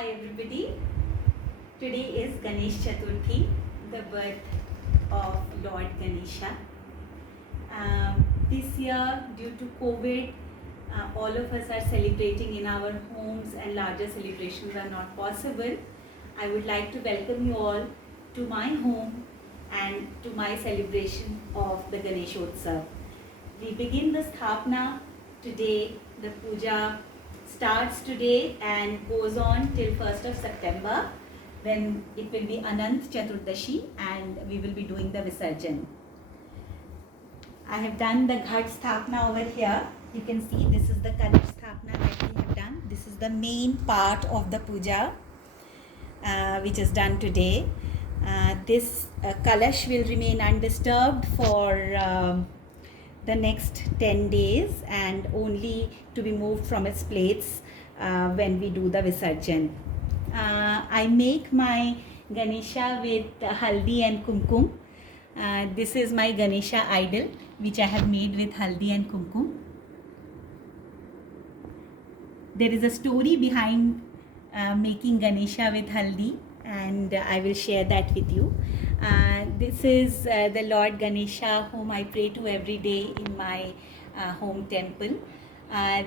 Hi everybody. Today is Ganesh Chaturthi, the birth of Lord Ganesha. This year, due to COVID, all of us are celebrating in our homes and larger celebrations are not possible. I would like to welcome you all to my home and to my celebration of the Ganeshotsav. We begin the Sthapna today. The puja starts today and goes on till 1st of September. Then it will be Anant Chaturdashi and we will be doing the Visarjan. I have done the Ghat Sthapna over here. You can see this is the Kalash Sthapna that we have done. This is the main part of the puja which is done today. This Kalash will remain undisturbed for the next 10 days and only to be moved from its plates when we do the Visarjan. I make my Ganesha with haldi and kumkum. This is my Ganesha idol which I have made with haldi and kumkum. There is a story behind making Ganesha with haldi and I will share that with you. This is the Lord Ganesha whom I pray to every day in my home temple.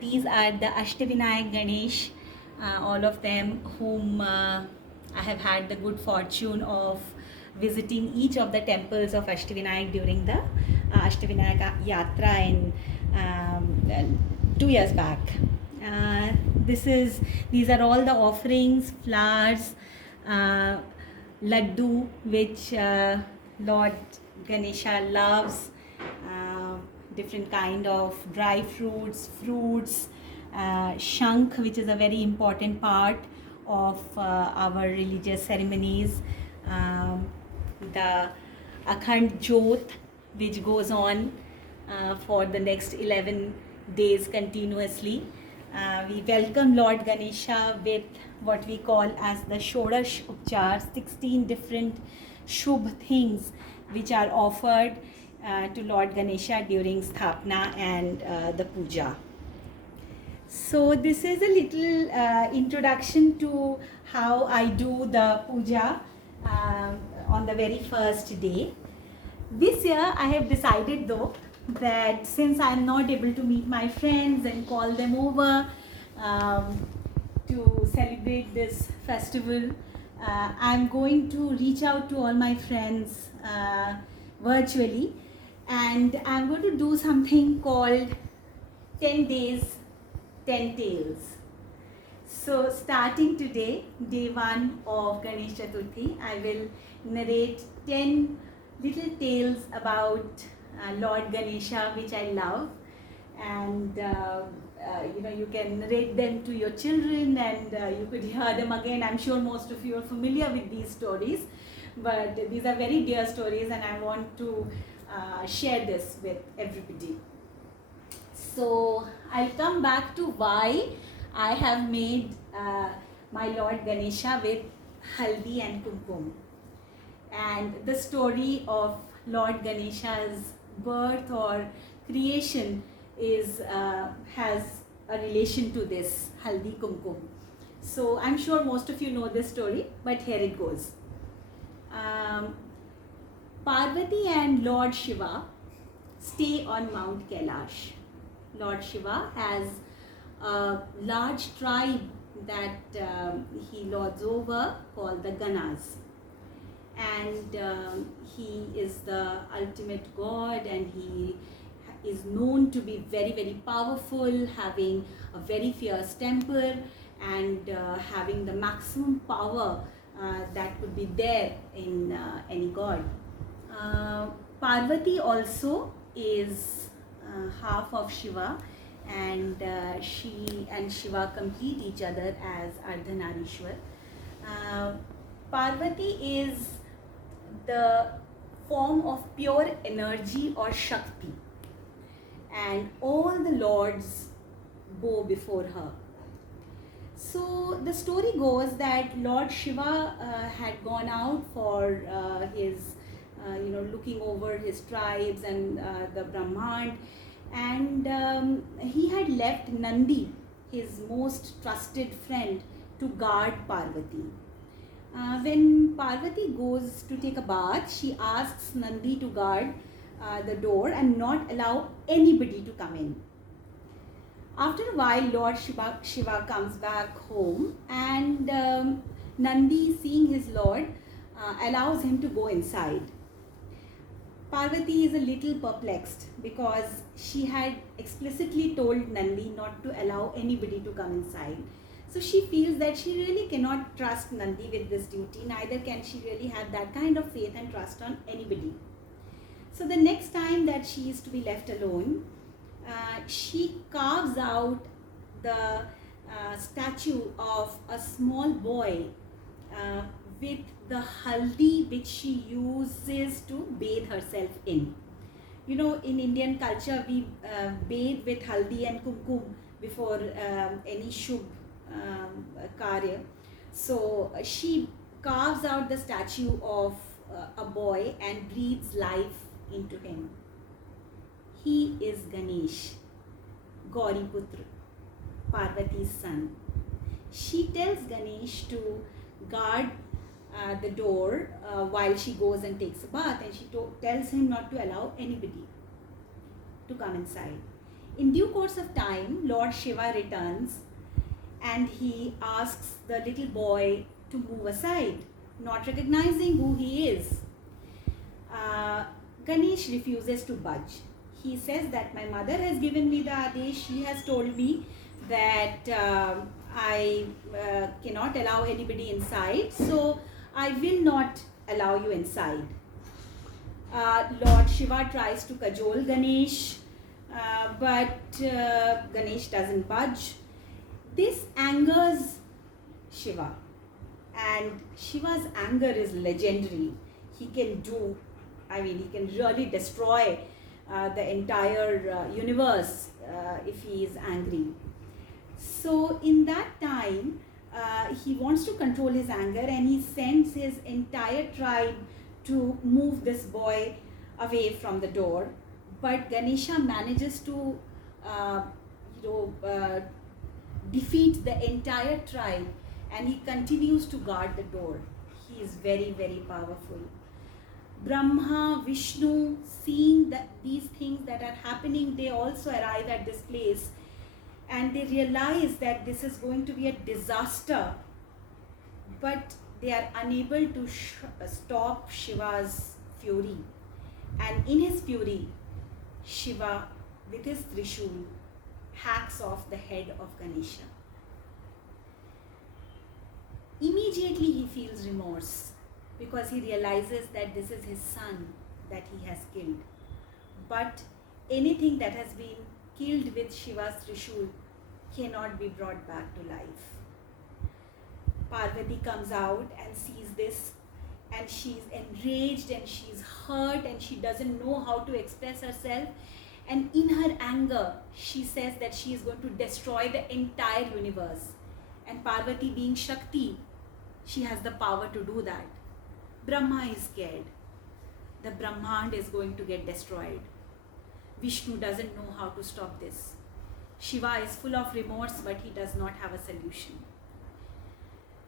These are the Ashtavinayak Ganesh, all of them whom I have had the good fortune of visiting each of the temples of Ashtavinayak during the Ashtavinayak Yatra in 2 years back. These are all the offerings, flowers, laddu which Lord Ganesha loves, different kind of dry fruits, shankh which is a very important part of our religious ceremonies, the Akhand Jyot which goes on for the next 11 days continuously. We welcome Lord Ganesha with what we call as the Shodash Upchar, 16 different Shubh things which are offered to Lord Ganesha during Sthapna and the puja. So this is a little introduction to how I do the puja on the very first day. This year I have decided though that since I am not able to meet my friends and call them over to celebrate this festival, I am going to reach out to all my friends virtually and I am going to do something called 10 days, 10 tales. So starting today, day 1 of Ganesh Chaturthi, I will narrate 10 little tales about Lord Ganesha which I love, and you can narrate them to your children and you could hear them again. I'm sure most of you are familiar with these stories, but these are very dear stories and I want to share this with everybody. So I'll come back to why I have made my Lord Ganesha with haldi and kumkum, and the story of Lord Ganesha's birth or creation has a relation to this haldi kumkum. So I'm sure most of you know this story, but here it goes. Parvati and Lord Shiva stay on Mount Kailash. Lord Shiva has a large tribe that he lords over called the Ganas, and he is the ultimate god and he is known to be very, very powerful, having a very fierce temper and having the maximum power that could be there in any god. Parvati also is half of Shiva, and she and Shiva complete each other as Ardhanarishwar. Parvati is the form of pure energy or Shakti, and all the lords bow before her. So the story goes that Lord Shiva had gone out for his looking over his tribes and the Brahmand, and he had left Nandi, his most trusted friend, to guard Parvati. When Parvati goes to take a bath, she asks Nandi to guard the door and not allow anybody to come in. After a while, Lord Shiva comes back home, and Nandi, seeing his lord, allows him to go inside. Parvati is a little perplexed because she had explicitly told Nandi not to allow anybody to come inside. So she feels that she really cannot trust Nandi with this duty, neither can she really have that kind of faith and trust on anybody. So the next time that she is to be left alone, she carves out the statue of a small boy with the haldi which she uses to bathe herself in. You know, in Indian culture, we bathe with haldi and kumkum before any shubh karya. So she carves out the statue of a boy and breathes life into him. He is Ganesh, Gauriputra, Parvati's son. She tells Ganesh to guard the door while she goes and takes a bath, and she tells him not to allow anybody to come inside. In due course of time, Lord Shiva returns and he asks the little boy to move aside, not recognizing who he is. Ganesh refuses to budge. He says that my mother has given me the adesh. She has told me that I cannot allow anybody inside, so I will not allow you inside. Lord Shiva tries to cajole Ganesh, but Ganesh doesn't budge. This angers Shiva, and Shiva's anger is legendary. He can he can really destroy the entire universe if he is angry. So in that time, he wants to control his anger, and he sends his entire tribe to move this boy away from the door. But Ganesha manages to defeat the entire tribe, and he continues to guard the door. He is very, very powerful. Brahma, Vishnu, seeing that these things that are happening, they also arrive at this place, and they realize that this is going to be a disaster, but they are unable to stop Shiva's fury. And in his fury, Shiva, with his Trishul, hacks off the head of Ganesha. Immediately he feels remorse, because he realizes that this is his son that he has killed. But anything that has been killed with Shiva's Trishul cannot be brought back to life. Parvati comes out and sees this, and she's enraged and she's hurt and she doesn't know how to express herself. And in her anger, she says that she is going to destroy the entire universe. And Parvati, being Shakti, she has the power to do that. Brahma is scared. The Brahmand is going to get destroyed. Vishnu doesn't know how to stop this. Shiva is full of remorse, but he does not have a solution.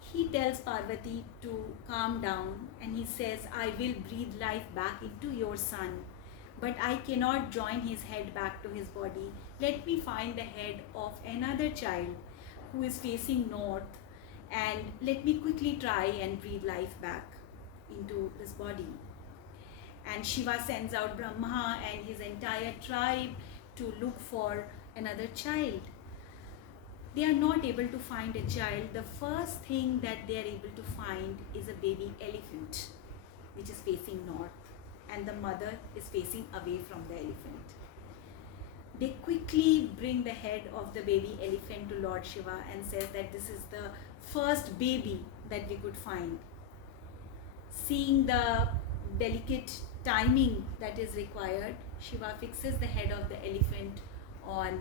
He tells Parvati to calm down, and he says, I will breathe life back into your son, but I cannot join his head back to his body. Let me find the head of another child who is facing north, and let me quickly try and breathe life back into this body. And Shiva sends out Brahma and his entire tribe to look for another child. They are not able to find a child. The first thing that they are able to find is a baby elephant, which is facing north, and the mother is facing away from the elephant. They quickly bring the head of the baby elephant to Lord Shiva and says that this is the first baby that we could find. Seeing the delicate timing that is required, Shiva fixes the head of the elephant on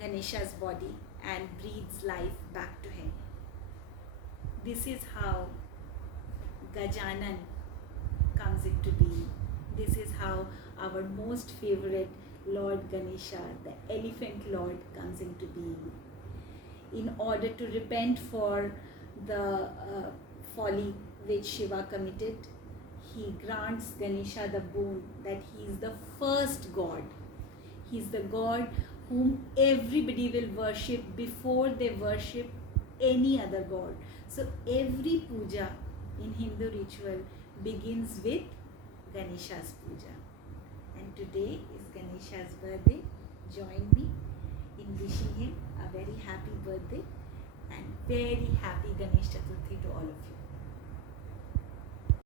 Ganesha's body and breathes life back to him. This is how Gajanan comes into being. This is how our most favorite Lord Ganesha, the elephant lord, comes into being. In order to repent for the folly which Shiva committed, he grants Ganesha the boon that he is the first god. He is the god whom everybody will worship before they worship any other god. So every puja in Hindu ritual begins with Ganesha's puja. And today is Ganesha's birthday. Join me in wishing him a very happy birthday and very happy Ganesh Chaturthi to all of you.